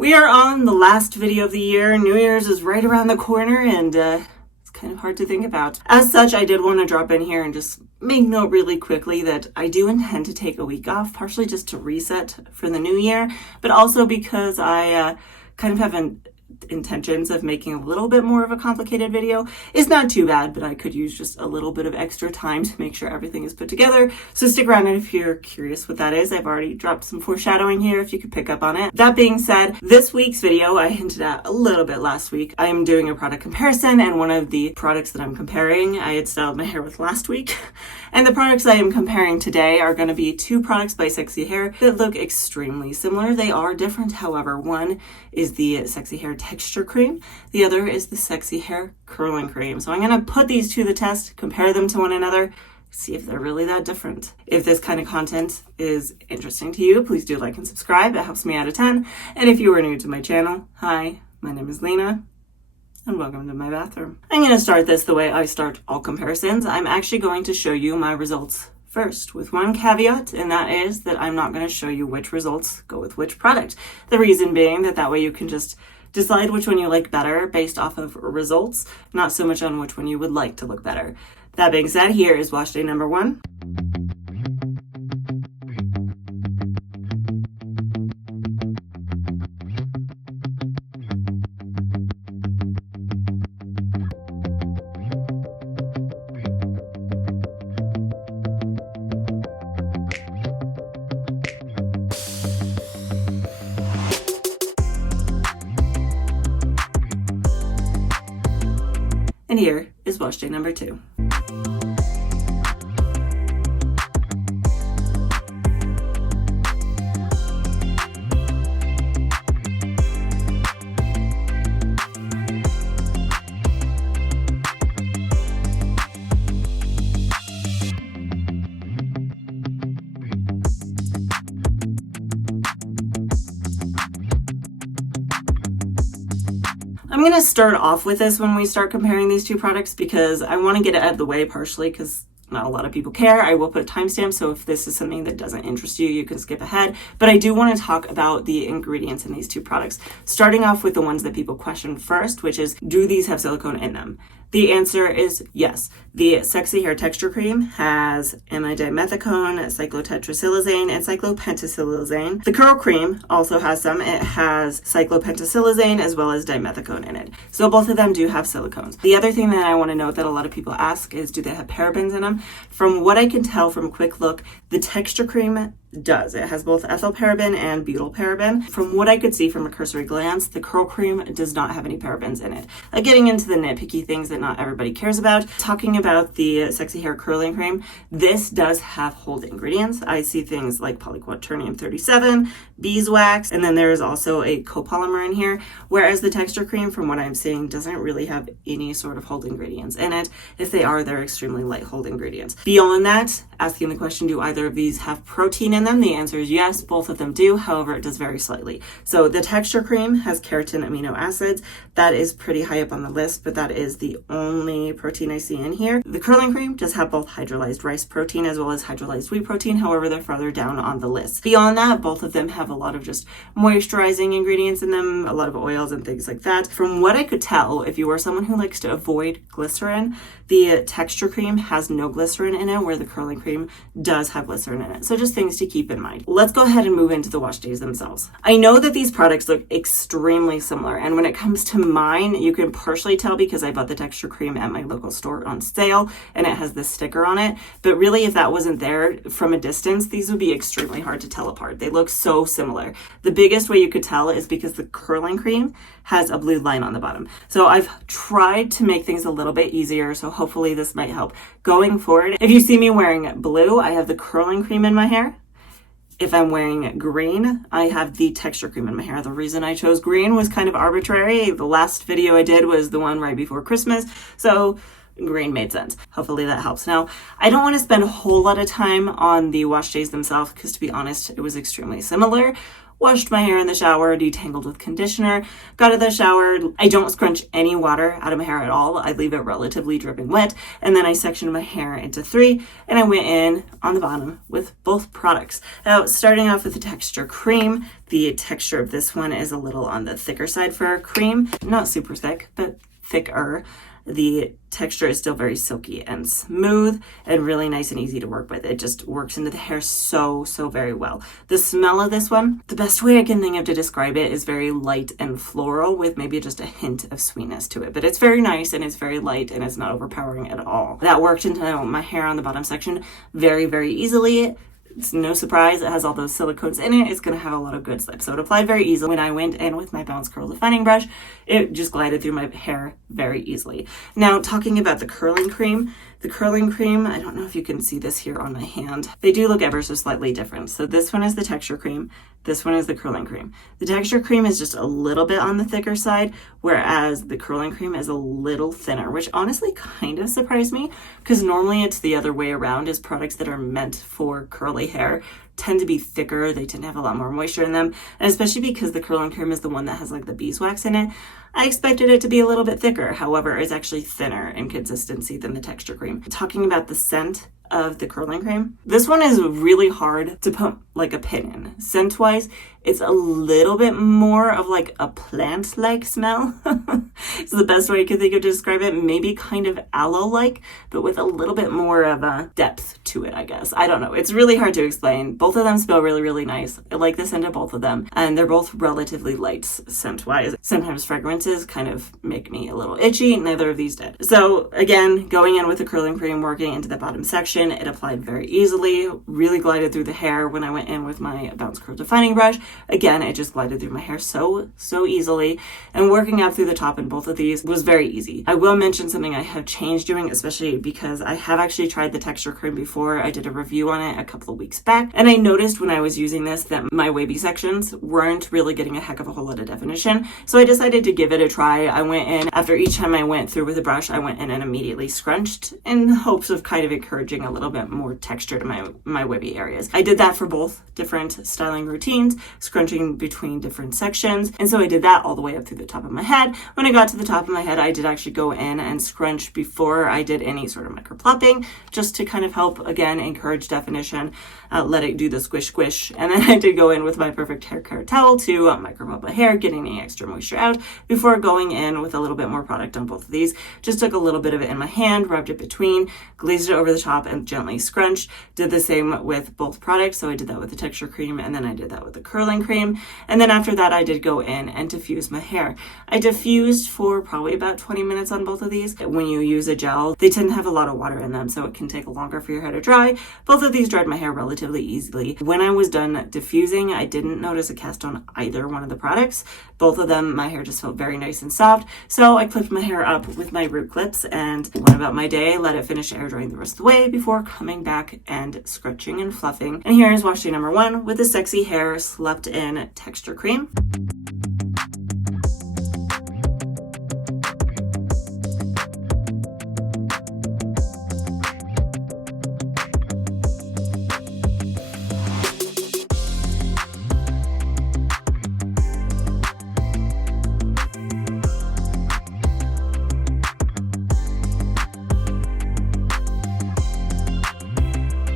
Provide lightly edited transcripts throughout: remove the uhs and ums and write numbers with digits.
We are on the last video of the year. New Year's is right around the corner and it's kind of hard to think about. As such, I did want to drop in here and just make note really quickly that I do intend to take a week off, partially just to reset for the new year, but also because I kind of have intentions of making a little bit more of a complicated video. It's not too bad, but I could use just a little bit of extra time to make sure everything is put together. So stick around if you're curious what that is. I've already dropped some foreshadowing here if you could pick up on it. That being said, this week's video I hinted at a little bit last week. I am doing a product comparison, and one of the products that I'm comparing I had styled my hair with last week. And the products I am comparing today are going to be two products by Sexy Hair that look extremely similar. They are different, however. One is the Sexy Hair Texture Cream. The other is the Sexy Hair Curling Cream. So I'm going to put these to the test, compare them to one another, see if they're really that different. If this kind of content is interesting to you, please do like and subscribe. It helps me out a ton. And if you are new to my channel, hi, my name is Lena, and welcome to my bathroom. I'm going to start this the way I start all comparisons. I'm actually going to show you my results first, with one caveat, and that is that I'm not going to show you which results go with which product. The reason being that way you can just decide which one you like better based off of results, not so much on which one you would like to look better. That being said, here is wash day number 1. And here is wash day number 2. I'm going to start off with this when we start comparing these two products because I want to get it out of the way, partially because not a lot of people care. I will put timestamps, so if this is something that doesn't interest you, you can skip ahead. But I do want to talk about the ingredients in these two products, starting off with the ones that people question first, which is, do these have silicone in them? The answer is yes. The Sexy Hair Texture Cream has imidimethicone, cyclotetrasilazane, and cyclopentasilazane. The Curl Cream also has some. It has cyclopentasilazane as well as dimethicone in it. So both of them do have silicones. The other thing that I want to note that a lot of people ask is, do they have parabens in them? From what I can tell from a quick look, the Texture Cream does. It has both ethyl paraben and butyl paraben. From what I could see from a cursory glance, the Curl Cream does not have any parabens in it. Getting into the nitpicky things that not everybody cares about, talking about the Sexy Hair Curling Cream, this does have hold ingredients. I see things like polyquaternium 37, beeswax, and then there is also a copolymer in here, whereas the Texture Cream, from what I'm seeing, doesn't really have any sort of hold ingredients in it. If they are, they're extremely light hold ingredients. Beyond that, asking the question, do either of these have protein in them? The answer is yes, both of them do. However, it does vary slightly. So the Texture Cream has keratin amino acids. That is pretty high up on the list, but that is the only protein I see in here. The Curling Cream does have both hydrolyzed rice protein as well as hydrolyzed wheat protein. However, they're farther down on the list. Beyond that, both of them have a lot of just moisturizing ingredients in them, a lot of oils and things like that. From what I could tell, if you are someone who likes to avoid glycerin, the Texture Cream has no glycerin in it, where the Curling Cream does have glycerin in it. So just things to keep in mind. Let's go ahead and move into the wash days themselves. I know that these products look extremely similar, and when it comes to mine, you can partially tell because I bought the Texture Cream at my local store on sale and it has this sticker on it. But really, if that wasn't there from a distance, these would be extremely hard to tell apart. They look so similar. The biggest way you could tell is because the Curling Cream has a blue line on the bottom. So I've tried to make things a little bit easier, so hopefully this might help. Going forward, if you see me wearing blue, I have the Curling Cream in my hair. If I'm wearing green, I have the Texture Cream in my hair. The reason I chose green was kind of arbitrary. The last video I did was the one right before Christmas, so green made sense. Hopefully that helps. Now, I don't want to spend a whole lot of time on the wash days themselves because, to be honest, it was extremely similar. washed my hair in the shower, detangled with conditioner, got out of the shower. I don't scrunch any water out of my hair at all. I leave it relatively dripping wet, and then I sectioned my hair into 3, and I went in on the bottom with both products. Now, starting off with the Texture Creme, the texture of this one is a little on the thicker side for Creme. Not super thick, but thicker. The texture is still very silky and smooth and really nice and easy to work with. It just works into the hair so very well. The smell of this one, the best way I can think of to describe it is very light and floral with maybe just a hint of sweetness to it. But it's very nice and it's very light and it's not overpowering at all. That worked into my hair on the bottom section very easily. It's no surprise, it has all those silicones in it. It's going to have a lot of good slip. So it applied very easily. When I went in with my Bounce Curl Defining Brush, it just glided through my hair very easily. Now, talking about the curling cream, I don't know if you can see this here on my hand. They do look ever so slightly different. So this one is the Texture Cream. This one is the Curling Cream. The Texture Cream is just a little bit on the thicker side, whereas the Curling Cream is a little thinner, which honestly kind of surprised me because normally it's the other way around, is products that are meant for curly hair tend to be thicker. They tend to have a lot more moisture in them. And especially because the Curling Cream is the one that has like the beeswax in it, I expected it to be a little bit thicker. However, it's actually thinner in consistency than the Texture Cream. Talking about the scent of the Curling Cream, this one is really hard to put like a pin in. Scent wise, it's a little bit more of like a plant-like smell. It's the best way I could think of to describe it. Maybe kind of aloe-like, but with a little bit more of a depth to it, I guess. I don't know. It's really hard to explain. Both of them smell really nice. I like the scent of both of them, and they're both relatively light scent-wise. Sometimes fragrances kind of make me a little itchy. Neither of these did. So again, going in with the Curling Cream, working into the bottom section, it applied very easily, really glided through the hair. When I went in with my Bounce Curl Defining Brush, again, it just glided through my hair so easily, and working up through the top in both of these was very easy. I will mention something I have changed doing, especially because I have actually tried the Texture Cream before. I did a review on it a couple of weeks back, and I noticed when I was using this that my wavy sections weren't really getting a heck of a whole lot of definition, so I decided to give it a try. I went in, after each time I went through with the brush, I went in and immediately scrunched in hopes of kind of encouraging a little bit more texture to my wavy areas. I did that for both different styling routines, scrunching between different sections, and so I did that all the way up through the top of my head. When I got to the top of my head, I did actually go in and scrunch before I did any sort of micro plopping, just to kind of help, again, encourage definition, let it do the squish, and then I did go in with my perfect hair care towel to micro pop my hair, getting any extra moisture out before going in with a little bit more product on both of these. Just took a little bit of it in my hand, rubbed it between, glazed it over the top, and gently scrunched. Did the same with both products, so I did that with the Texture Cream, and then I did that with the Curling Cream, and then after that I did go in and diffuse my hair. I diffused for probably about 20 minutes on both of these. When you use a gel, they tend to have a lot of water in them, so it can take longer for your hair to dry. Both of these dried my hair relatively easily. When I was done diffusing, I didn't notice a cast on either one of the products. Both of them, my hair just felt very nice and soft, so I clipped my hair up with my root clips and went about my day, let it finish air drying the rest of the way before coming back and scrunching and fluffing. And here is wash day number 1 with the Sexy Hair Slept In Texture Cream.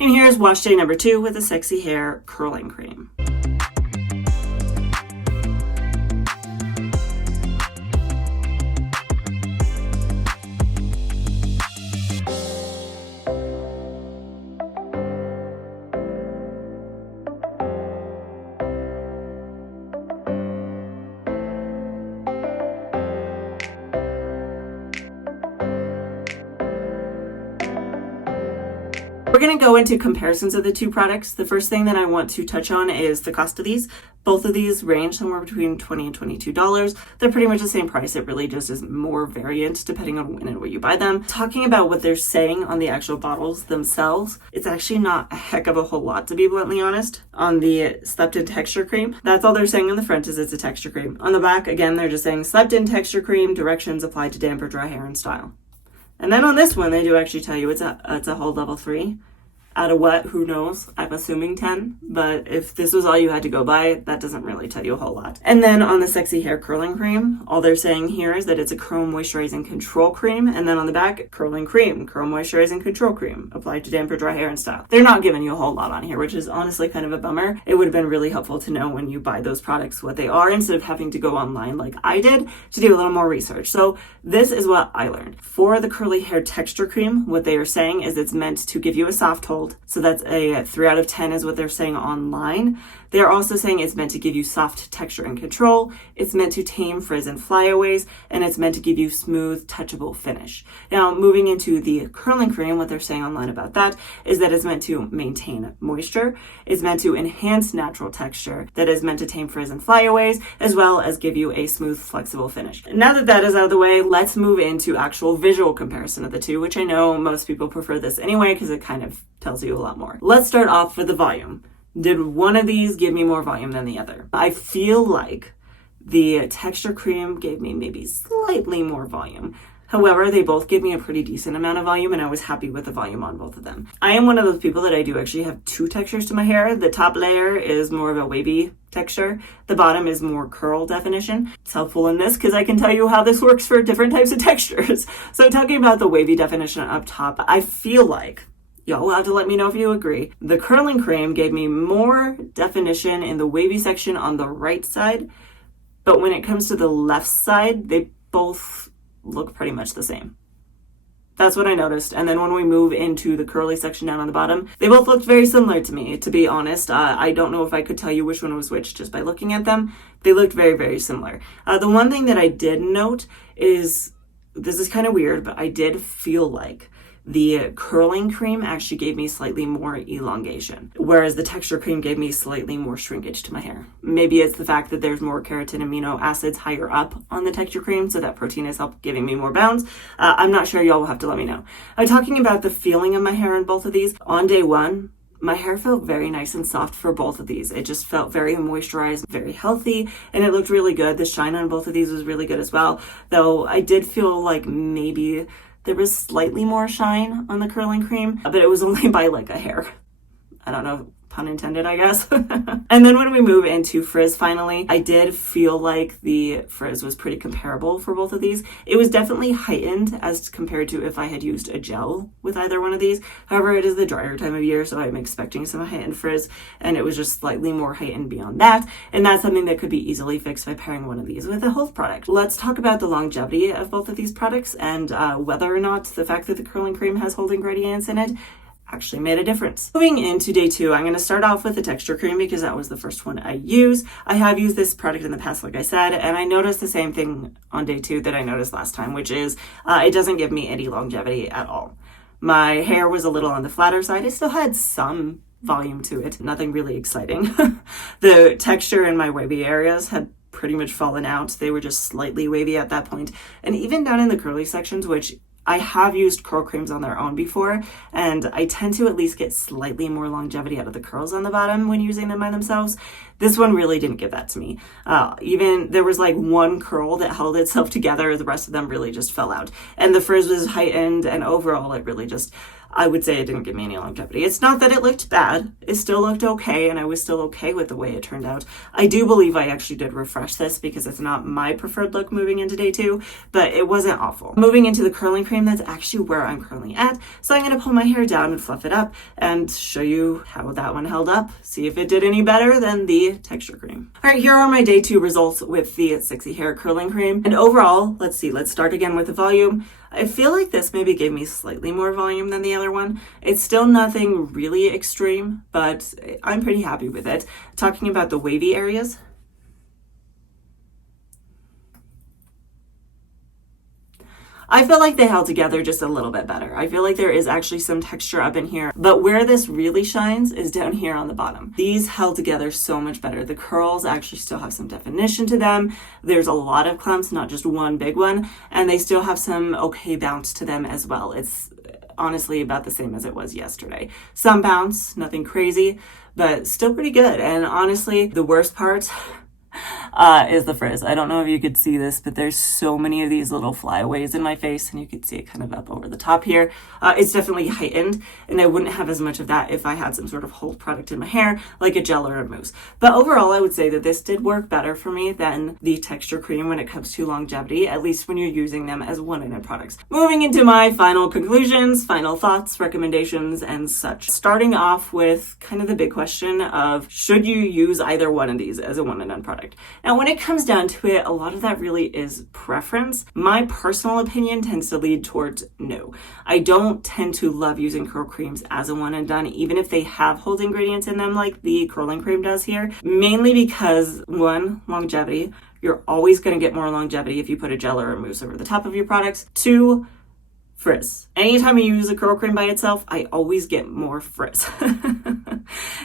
And here's wash day number 2 with the Sexy Hair Curling Cream. We're going to go into comparisons of the two products. The first thing that I want to touch on is the cost of these. Both of these range somewhere between $20 and $22. They're pretty much the same price. It really just is more variant depending on when and where you buy them. Talking about what they're saying on the actual bottles themselves, it's actually not a heck of a whole lot, to be bluntly honest. On the Slept In Texture Cream, that's all they're saying on the front is it's a texture cream. On the back, again, they're just saying Slept In Texture Cream, directions applied to damp or dry hair and style. And then on this one, they do actually tell you it's a whole level 3. Out of what? Who knows? I'm assuming 10, but if this was all you had to go by, that doesn't really tell you a whole lot. And then on the Sexy Hair Curling Cream, all they're saying here is that it's a curl moisturizing control cream, and then on the back, curling cream, curl moisturizing control cream, applied to damp or dry hair and style. They're not giving you a whole lot on here, which is honestly kind of a bummer. It would have been really helpful to know when you buy those products what they are, instead of having to go online like I did to do a little more research. So this is what I learned. For the curly hair texture cream, what they are saying is it's meant to give you a soft hold. So that's a 3 out of 10 is what they're saying online. They're also saying it's meant to give you soft texture and control. It's meant to tame frizz and flyaways, and it's meant to give you smooth, touchable finish. Now, moving into the curling cream, what they're saying online about that is that it's meant to maintain moisture. It's meant to enhance natural texture. That is meant to tame frizz and flyaways, as well as give you a smooth, flexible finish. Now that that is out of the way, let's move into actual visual comparison of the two, which I know most people prefer this anyway because it kind of tells you a lot more. Let's start off with the volume. Did one of these give me more volume than the other? I feel like the texture cream gave me maybe slightly more volume. However, they both give me a pretty decent amount of volume, and I was happy with the volume on both of them. I am one of those people that I do actually have two textures to my hair. The top layer is more of a wavy texture. The bottom is more curl definition. It's helpful in this because I can tell you how this works for different types of textures. So talking about the wavy definition up top, I feel like, y'all will have to let me know if you agree, the curling cream gave me more definition in the wavy section on the right side, but when it comes to the left side, they both look pretty much the same. That's what I noticed. And then when we move into the curly section down on the bottom, they both looked very similar to me, to be honest. I don't know if I could tell you which one was which just by looking at them. They looked very, very similar. The one thing that I did note is, this is kind of weird, but I did feel like the curling cream actually gave me slightly more elongation, whereas the texture cream gave me slightly more shrinkage to my hair. Maybe it's the fact that there's more keratin amino acids higher up on the texture cream, so that protein has helped giving me more bounce. I'm not sure, y'all will have to let me know. Talking about the feeling of my hair in both of these, on day one, my hair felt very nice and soft for both of these. It just felt very moisturized, very healthy, and it looked really good. The shine on both of these was really good as well, though I did feel like maybe there was slightly more shine on the curling cream, but it was only by like a hair. I don't know, pun intended, I guess. And then when we move into frizz finally, I did feel like the frizz was pretty comparable for both of these. It was definitely heightened as compared to if I had used a gel with either one of these. However, it is the drier time of year, so I'm expecting some heightened frizz, and it was just slightly more heightened beyond that. And that's something that could be easily fixed by pairing one of these with a health product. Let's talk about the longevity of both of these products and whether or not the fact that the curling cream has holding ingredients in it actually made a difference. Moving into day two, I'm going to start off with the texture cream because that was the first one I used. I have used this product in the past, like I said, and I noticed the same thing on day two that I noticed last time, which is it doesn't give me any longevity at all. My hair was a little on the flatter side. It still had some volume to it, nothing really exciting. The texture in my wavy areas had pretty much fallen out. They were just slightly wavy at that point. And even down in the curly sections, which I have used curl creams on their own before, and I tend to at least get slightly more longevity out of the curls on the bottom when using them by themselves. This one really didn't give that to me. Even there was like one curl that held itself together. The rest of them really just fell out. And the frizz was heightened, and overall it really just, I would say it didn't give me any longevity. It's not that it looked bad. It still looked okay, and I was still okay with the way it turned out. I do believe I actually did refresh this because it's not my preferred look moving into day two, but it wasn't awful. Moving into the curling cream, that's actually where I'm currently at. So I'm going to pull my hair down and fluff it up and show you how that one held up. See if it did any better than the texture cream. All right, here are my day two results with the Sexy Hair Curling Cream. And overall, let's start again with the volume. I feel like this maybe gave me slightly more volume than the other one. It's still nothing really extreme, but I'm pretty happy with it. Talking about the wavy areas, I feel like they held together just a little bit better. I feel like there is actually some texture up in here, but where this really shines is down here on the bottom. These held together so much better. The curls actually still have some definition to them. There's a lot of clumps, not just one big one, and they still have some okay bounce to them as well. It's honestly about the same as it was yesterday. Some bounce, nothing crazy, but still pretty good. And honestly, the worst part, is the frizz. I don't know if you could see this, but there's so many of these little flyaways in my face, and you can see it kind of up over the top here. It's definitely heightened, and I wouldn't have as much of that if I had some sort of hold product in my hair, like a gel or a mousse. But overall, I would say that this did work better for me than the texture cream when it comes to longevity, at least when you're using them as one-and-done products. Moving into my final conclusions, final thoughts, recommendations, and such. Starting off with kind of the big question of, should you use either one of these as a one-and-done product? Now, when it comes down to it, a lot of that really is preference. My personal opinion tends to lead towards no. I don't tend to love using curl creams as a one-and-done, even if they have hold ingredients in them like the curling cream does here, mainly because, one, longevity. You're always going to get more longevity if you put a gel or a mousse over the top of your products. Two, frizz. Anytime you use a curl cream by itself, I always get more frizz.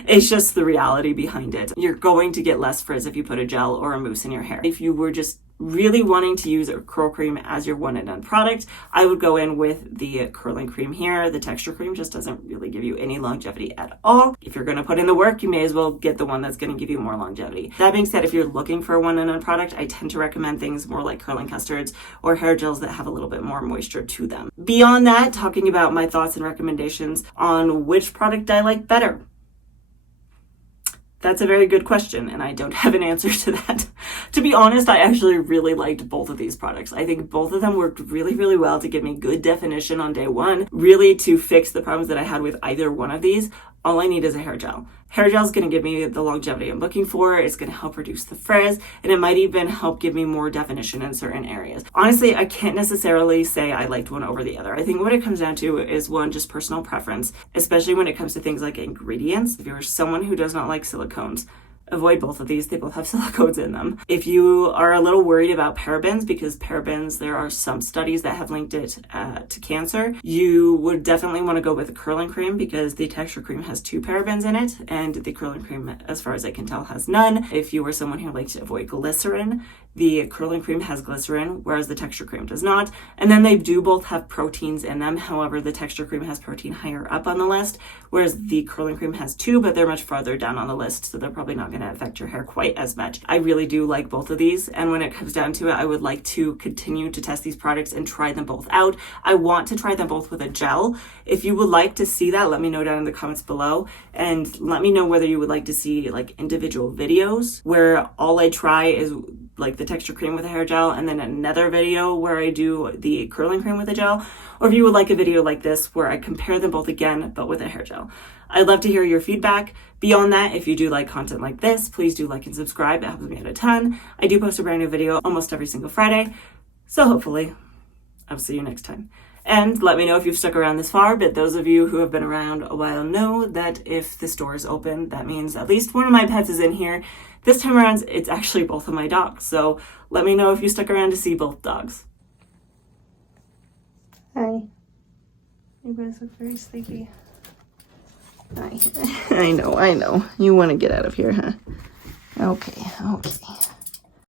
It's just the reality behind it. You're going to get less frizz if you put a gel or a mousse in your hair. If you were just really wanting to use a curl cream as your one-and-done product, I would go in with the curling cream here. The texture cream just doesn't really give you any longevity at all. If you're going to put in the work, you may as well get the one that's going to give you more longevity. That being said, if you're looking for a one-and-done product, I tend to recommend things more like curling custards or hair gels that have a little bit more moisture to them. Beyond that, talking about my thoughts and recommendations on which product I like better. That's a very good question, and I don't have an answer to that. To be honest, I actually really liked both of these products. I think both of them worked really, really well to give me good definition on day one, really to fix the problems that I had with either one of these. All I need is a hair gel. Hair gel is going to give me the longevity I'm looking for. It's going to help reduce the frizz, and it might even help give me more definition in certain areas. Honestly, I can't necessarily say I liked one over the other. I think what it comes down to is, one, just personal preference, especially when it comes to things like ingredients. If you're someone who does not like silicones, avoid both of these. They both have silicones in them. If you are a little worried about parabens, because parabens, there are some studies that have linked it to cancer, you would definitely want to go with the curling cream because the texture cream has 2 parabens in it, and the curling cream, as far as I can tell, has none. If you are someone who likes to avoid glycerin, the curling cream has glycerin, whereas the texture cream does not. And then they do both have proteins in them. However, the texture cream has protein higher up on the list, whereas the curling cream has 2, but they're much farther down on the list, so they're probably not going to affect your hair quite as much. I really do like both of these, and when it comes down to it, I would like to continue to test these products and try them both out. I want to try them both with a gel. If you would like to see that, let me know down in the comments below, and let me know whether you would like to see like individual videos where all I try is like the texture cream with a hair gel, and then another video where I do the curling cream with a gel, or if you would like a video like this where I compare them both again, but with a hair gel. I'd love to hear your feedback. Beyond that, if you do like content like this, please do like and subscribe. It helps me out a ton. I do post a brand new video almost every single Friday, so hopefully I'll see you next time. And let me know if you've stuck around this far, but those of you who have been around a while know that if the store is open, that means at least one of my pets is in here. This time around, it's actually both of my dogs, so let me know if you stuck around to see both dogs. Hi. You guys look very sleepy. Hi. I know. You want to get out of here, huh? Okay.